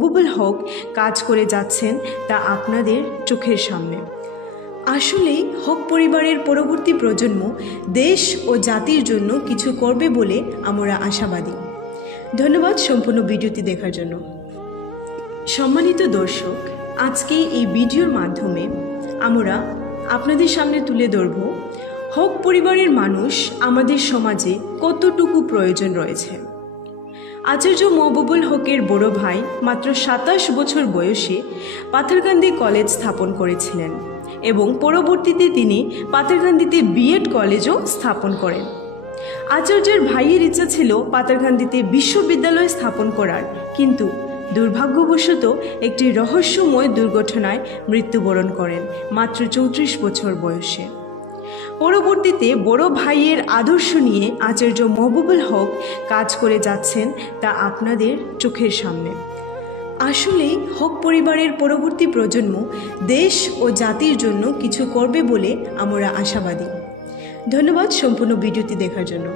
মহবুবুল হক কাজ করে যাচ্ছেন তা আপনাদের চোখের সামনে। আসলে হক পরিবারের পরবর্তী প্রজন্ম দেশ ও জাতির জন্য কিছু করবে বলে আমরা আশাবাদী। ধন্যবাদ সম্পূর্ণ ভিডিওটি দেখার জন্য। সম্মানিত দর্শক, আজকে এই ভিডিওর মাধ্যমে আমরা আপনাদের সামনে তুলে ধরব হক পরিবারের মানুষ আমাদের সমাজে কতটুকু প্রয়োজন রয়েছে। আচার্য মহবুবুল হকের বড় ভাই মাত্র 27 বছর বয়সে পাথারকান্দি কলেজ স্থাপন করেছিলেন এবং পরবর্তীতে তিনি পাথারকান্দিতে বিএড কলেজও স্থাপন করেন। আচার্যের ভাইয়ের ইচ্ছা ছিল পাথারকান্দিতে বিশ্ববিদ্যালয় স্থাপন করার, কিন্তু দুর্ভাগ্যবশত একটি রহস্যময় দুর্ঘটনায় মৃত্যুবরণ করেন মাত্র 34 বছর বয়সে। পরবর্তীতে বড় ভাইয়ের আদর্শ নিয়ে আচার্য মহবুবুল হক কাজ করে যাচ্ছেন তা আপনাদের চোখের সামনে। আসলে হক পরিবারের পরবর্তী প্রজন্ম দেশ ও জাতির জন্য কিছু করবে বলে আমরা আশাবাদী। ধন্যবাদ সম্পূর্ণ ভিডিওটি দেখার জন্য।